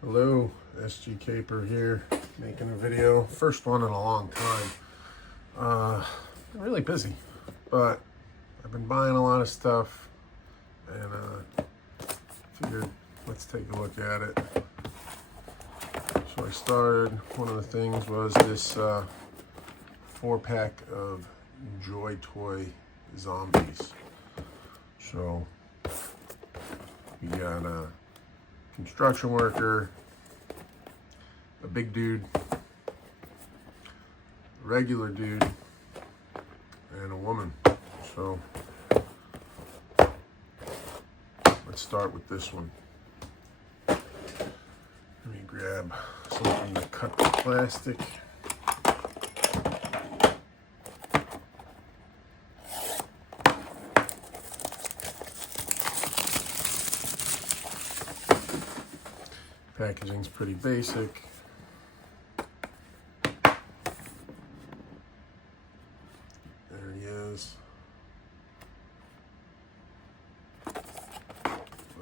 Hello, SG Caper here, making a video. First one in a long time. I'm really busy, but I've been buying a lot of stuff and figured let's take a look at it. So I started, one of the things was this 4-pack of Joy Toy Zombies. So we got a construction worker, a big dude, a regular dude, and a woman. So let's start with this one. Let me grab something to cut the plastic. Packaging's pretty basic. There he is.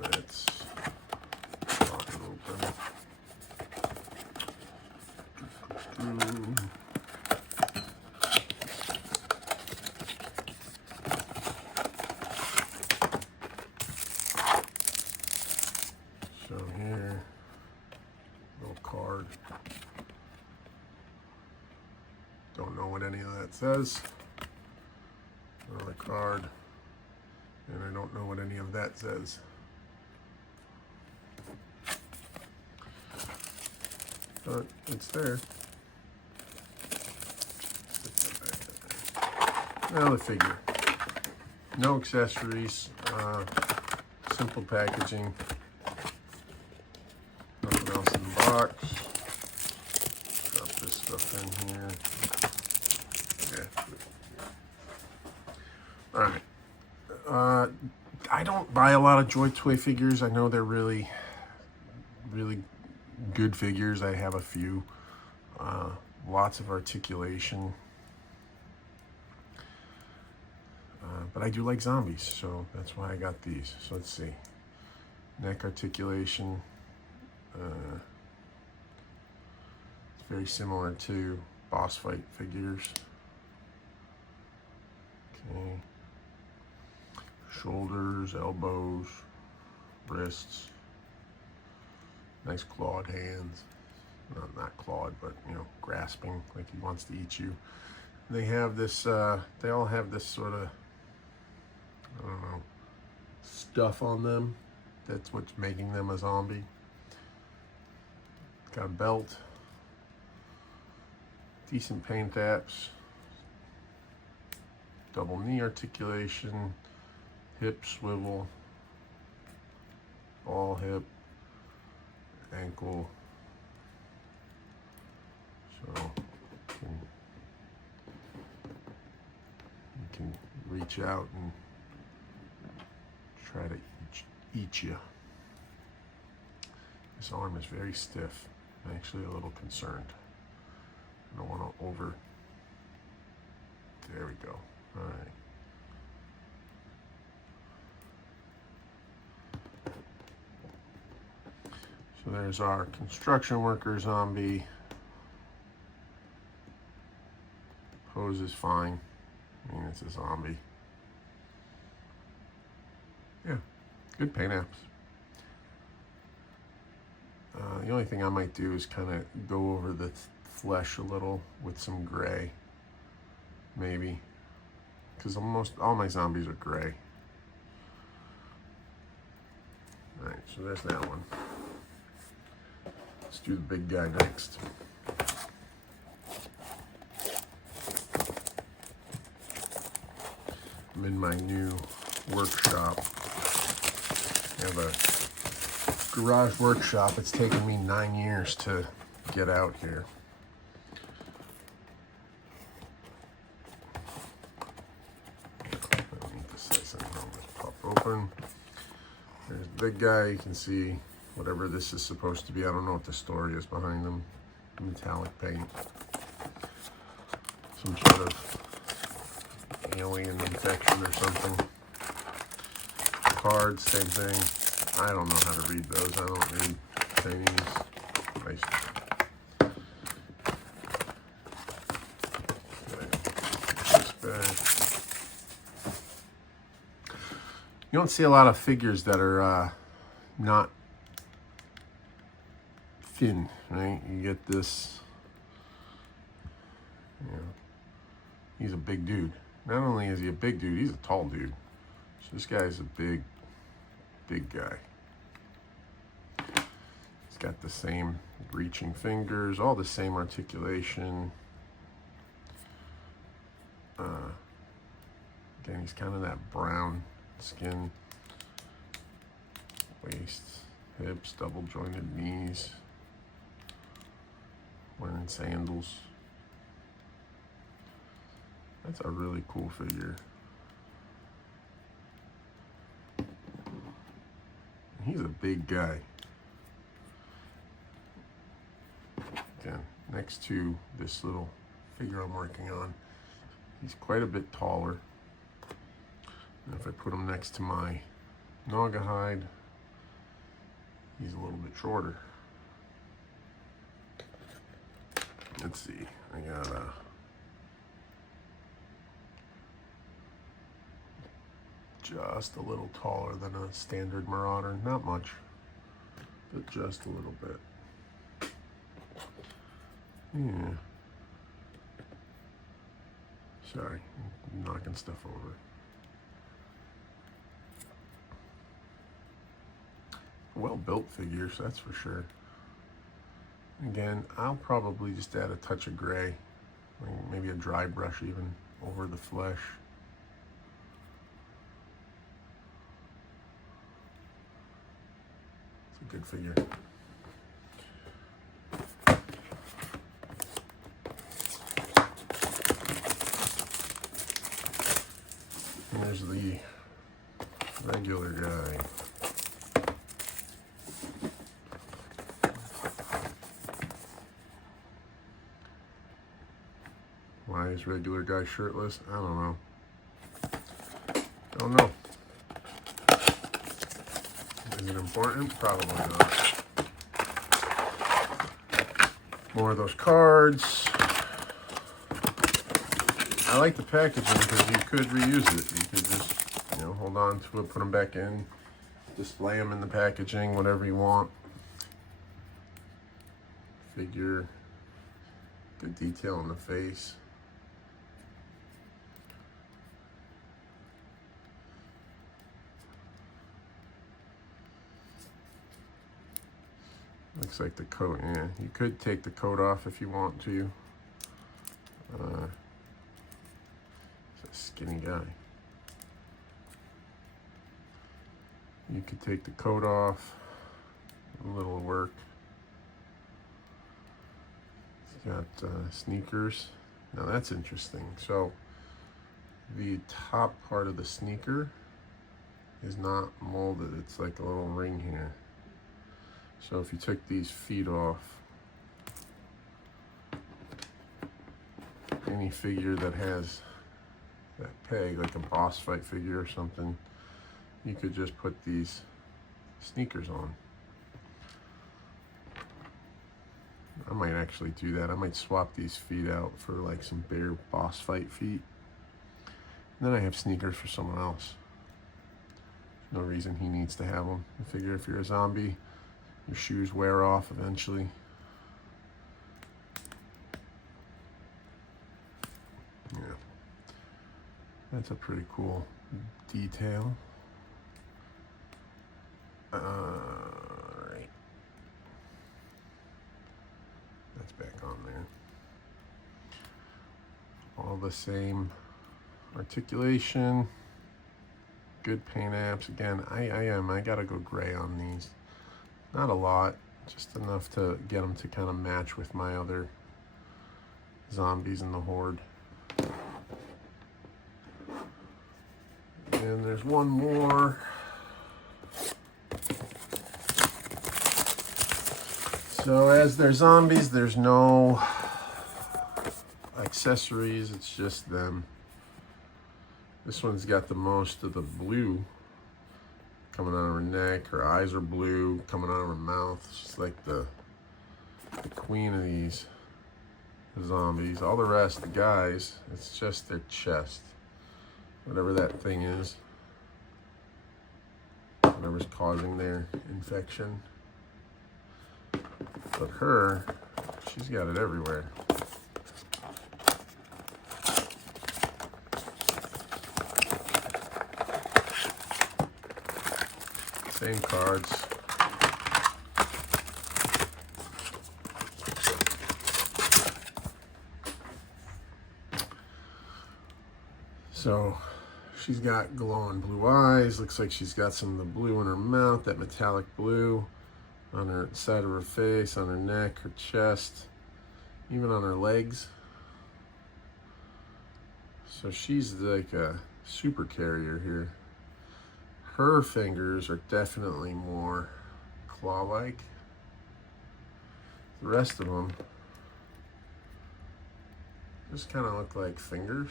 Let's pop it open. So here, little card. Don't know what any of that says. Another card. And I don't know what any of that says. But it's there. Now the figure. No accessories. Simple packaging. Nothing else in the box. Drop this stuff in here. Yeah. Alright. I don't buy a lot of Joy Toy figures. I know they're really good figures. I have a few. Lots of articulation. But I do like zombies, so that's why I got these. So let's see. Neck articulation. It's very similar to boss fight figures. Okay. Shoulders, elbows, wrists. Nice clawed hands. Not clawed, but grasping like he wants to eat you. They have this, they all have this sort of, I don't know, stuff on them. That's what's making them a zombie. Got a belt. Decent paint apps. Double knee articulation. Hip swivel. Ball hip. Ankle. So you can reach out and try to eat you. This arm is very stiff. I'm actually a little concerned. I don't want to over. There we go. All right. So there's our construction worker zombie. Pose is fine. I mean, it's a zombie. Yeah, good paint apps. The only thing I might do is kind of go over the flesh a little with some gray, maybe, because almost all my zombies are gray. All right, so there's that one. Let's do the big guy next. I'm in my new workshop. I have a garage workshop. It's taken me 9 years to get out here. I don't need to say something. I'll just pop open. There's the big guy. You can see whatever this is supposed to be. I don't know what the story is behind them. Metallic paint. Some sort of alien infection or something. Cards, same thing. I don't know how to read those. I don't read Chinese. You don't see a lot of figures that are not thin, right? You get this, you know, he's a big dude. Not only is he a big dude, he's a tall dude. So this guy's a big guy. He's got the same reaching fingers, all the same articulation. Again, he's kind of that brown skin, waist, hips, double jointed knees, wearing sandals. That's a really cool figure. He's a big guy. Again, next to this little figure I'm working on, he's quite a bit taller. And if I put him next to my Naugahyde, he's a little bit shorter. Let's see, I got just a little taller than a standard Marauder. Not much, but just a little bit. Yeah. Sorry, I'm knocking stuff over. Well-built figures, that's for sure. Again, I'll probably just add a touch of gray, maybe a dry brush even, over the flesh. It's a good figure. Here's the regular guy. Why is regular guy shirtless? I don't know. Don't know. Is it important? Probably not. More of those cards. I like the packaging because you could reuse it. You could just, hold on to it, put them back in, display them in the packaging, whatever you want. Figure, good detail on the face. Looks like the coat, yeah. You could take the coat off if you want to. It's a skinny guy. You could take the coat off. A little work. He's got sneakers. Now that's interesting. So the top part of the sneaker is not molded. It's like a little ring here. So if you took these feet off, any figure that has that peg, like a boss fight figure or something, you could just put these sneakers on. I might actually do that. I might swap these feet out for like some bare boss fight feet. And then I have sneakers for someone else. No reason he needs to have them. I figure if you're a zombie, your shoes wear off eventually. Yeah. That's a pretty cool detail. Alright. That's back on there. All the same articulation. Good paint apps. Again, I gotta go gray on these. Not a lot, just enough to get them to kind of match with my other zombies in the horde. And there's one more. So as they're zombies, there's no accessories, it's just them. This one's got the most of the blue coming out of her neck. Her eyes are blue, coming out of her mouth. She's like the queen of these zombies. All the rest, the guys, it's just their chest. Whatever that thing is. whatever's causing their infection. But her, she's got it everywhere. Same cards. So she's got glowing blue eyes. Looks like she's got some of the blue in her mouth, that metallic blue on her side of her face, on her neck, her chest, even on her legs. So she's like a super carrier here. Her fingers are definitely more claw-like. The rest of them just kind of look like fingers.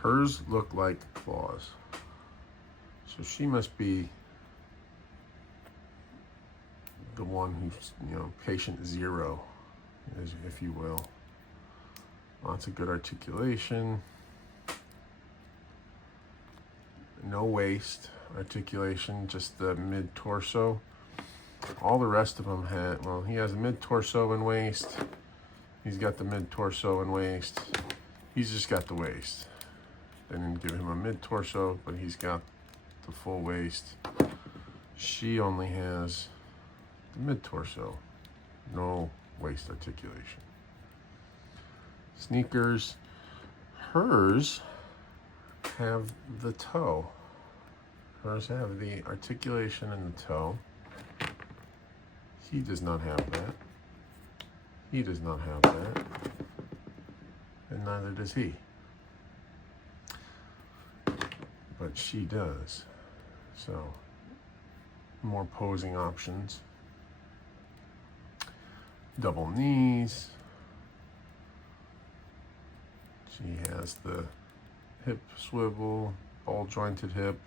Hers look like claws. So she must be the one who's, you know, patient zero, if you will. Lots of good articulation. No waist articulation, just the mid-torso. All the rest of them had, well, he has a mid-torso and waist. He's got the mid-torso and waist. He's just got the waist. They didn't give him a mid-torso, but he's got the full waist. She only has the mid-torso, no waist articulation. Sneakers, hers have the toe. Hers have the articulation in the toe. He does not have that. He does not have that. And neither does he. But she does. So, more posing options. Double knees. She has the hip swivel, ball jointed hip.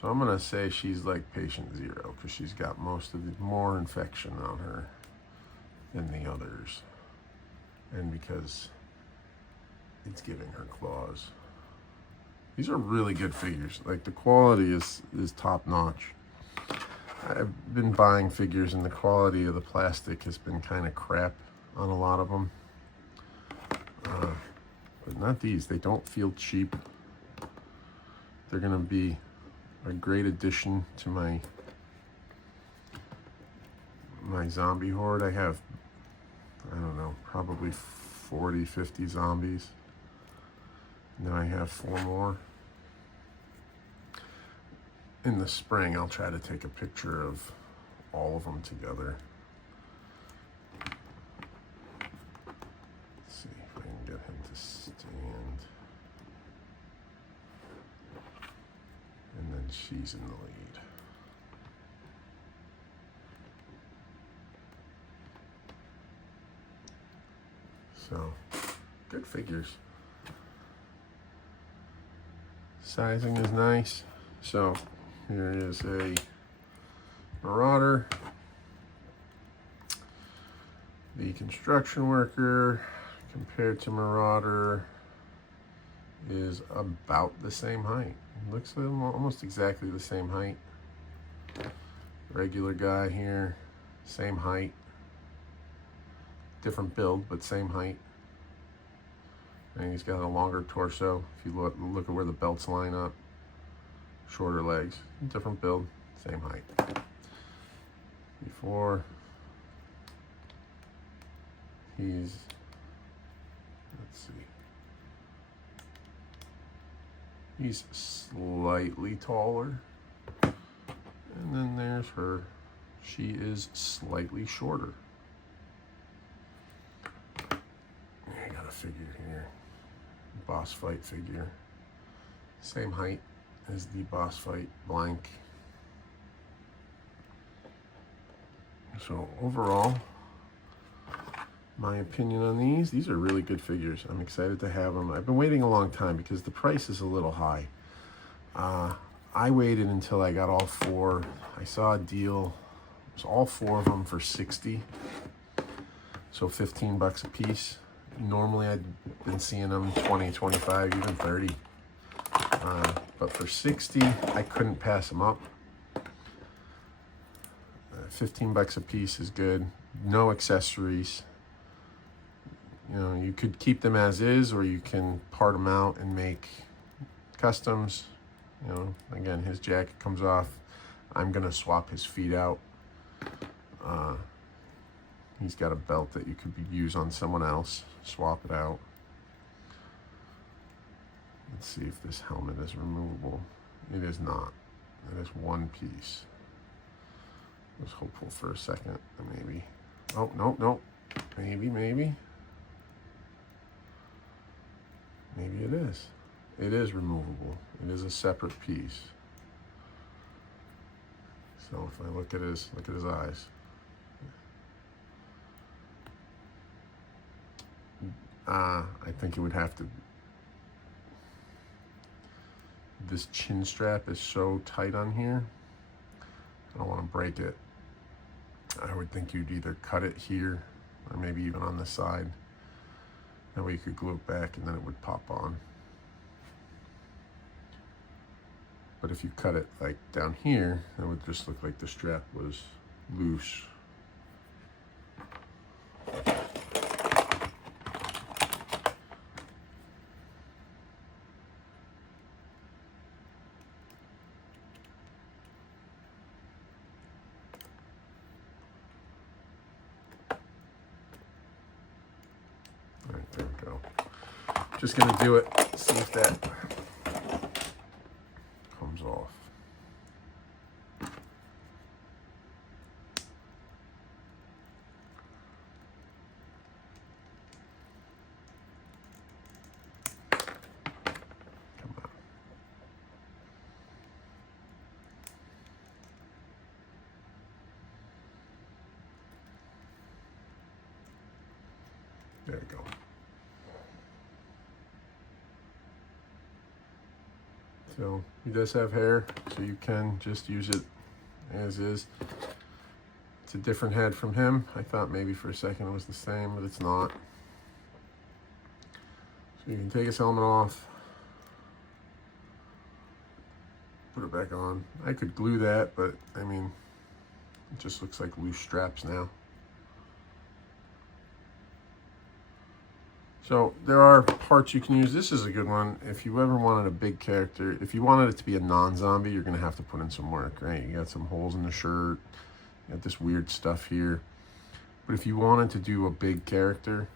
So I'm gonna say she's like patient zero because she's got most of the more infection on her than the others. And because it's giving her claws. These are really good figures. Like the quality is top notch. I've been buying figures and the quality of the plastic has been kind of crap on a lot of them. But not these. They don't feel cheap. They're gonna be a great addition to my zombie horde. I have, I don't know, probably 40, 50 zombies. Now I have 4 more. In the spring, I'll try to take a picture of all of them together. Let's see if I can get him to stand. And then she's in the lead. So, good figures. Sizing is nice. So, here is a Marauder. The construction worker compared to Marauder is about the same height. Looks almost exactly the same height. Regular guy here, same height. Different build, but same height. And he's got a longer torso. If you look at where the belts line up, shorter legs, different build, same height. Before, he's, let's see, he's slightly taller. And then there's her. She is slightly shorter. I got a figure here. Boss fight figure. Same height as the boss fight blank. So overall, my opinion on these are really good figures. I'm excited to have them. I've been waiting a long time because the price is a little high. I waited until I got all 4. I saw a deal. It was all 4 of them for $60. So 15 bucks a piece. Normally I'd been seeing them 20, 25, even 30. But for 60, I couldn't pass them up. 15 bucks a piece is good. No accessories. You know, you could keep them as is, or you can part them out and make customs. You know, again, his jacket comes off. I'm gonna swap his feet out. He's got a belt that you could use on someone else. Swap it out. Let's see if this helmet is removable. It is not. It is one piece. I was hopeful for a second that maybe. Oh, no, no. Maybe. Maybe it is. It is removable. It is a separate piece. So if I look at his eyes. I think it would have to. This chin strap is so tight on here. I don't want to break it. I would think you'd either cut it here or maybe even on the side. That way you could glue it back and then it would pop on. But if you cut it like down here, it would just look like the strap was loose. All right, there we go. Just gonna do it, see if that comes off. Come on. There you go. So he does have hair, so you can just use it as is. It's a different head from him. I thought maybe for a second it was the same, but it's not. So you can take his helmet off, put it back on. I could glue that, but I mean, it just looks like loose straps now. So there are parts you can use. This is a good one. If you ever wanted a big character, if you wanted it to be a non-zombie, you're gonna have to put in some work, right? You got some holes in the shirt, you got this weird stuff here. But if you wanted to do a big character,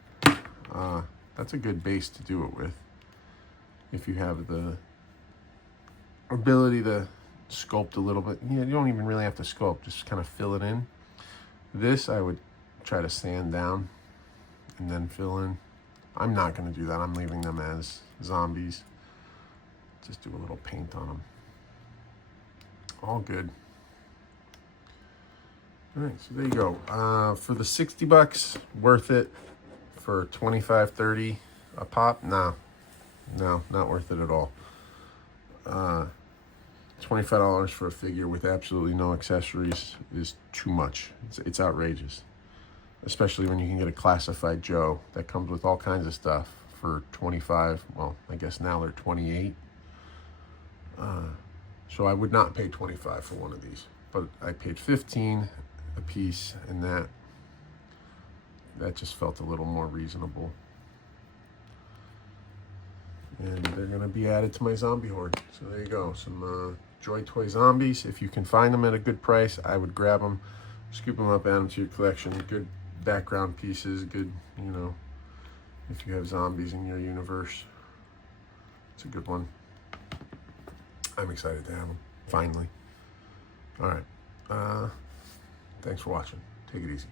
that's a good base to do it with. If you have the ability to sculpt a little bit, you don't even really have to sculpt, just kind of fill it in. This I would try to sand down and then fill in. I'm not going to do that. I'm leaving them as zombies. Just do a little paint on them. All good. All right, so there you go. For the 60 bucks, worth it. For 25, 30 a pop, no, not worth it at all. $25 for a figure with absolutely no accessories is too much. It's outrageous. Especially when you can get a classified Joe that comes with all kinds of stuff for 25. Well, I guess now they're 28. So I would not pay 25 for one of these, but I paid 15 a piece, and that just felt a little more reasonable. And they're gonna be added to my zombie horde. So there you go, some Joy Toy zombies. If you can find them at a good price, I would grab them, scoop them up, add them to your collection. Good background pieces, good, you know, if you have zombies in your universe, it's a good one. I'm excited to have them, finally. All right, thanks for watching. Take it easy.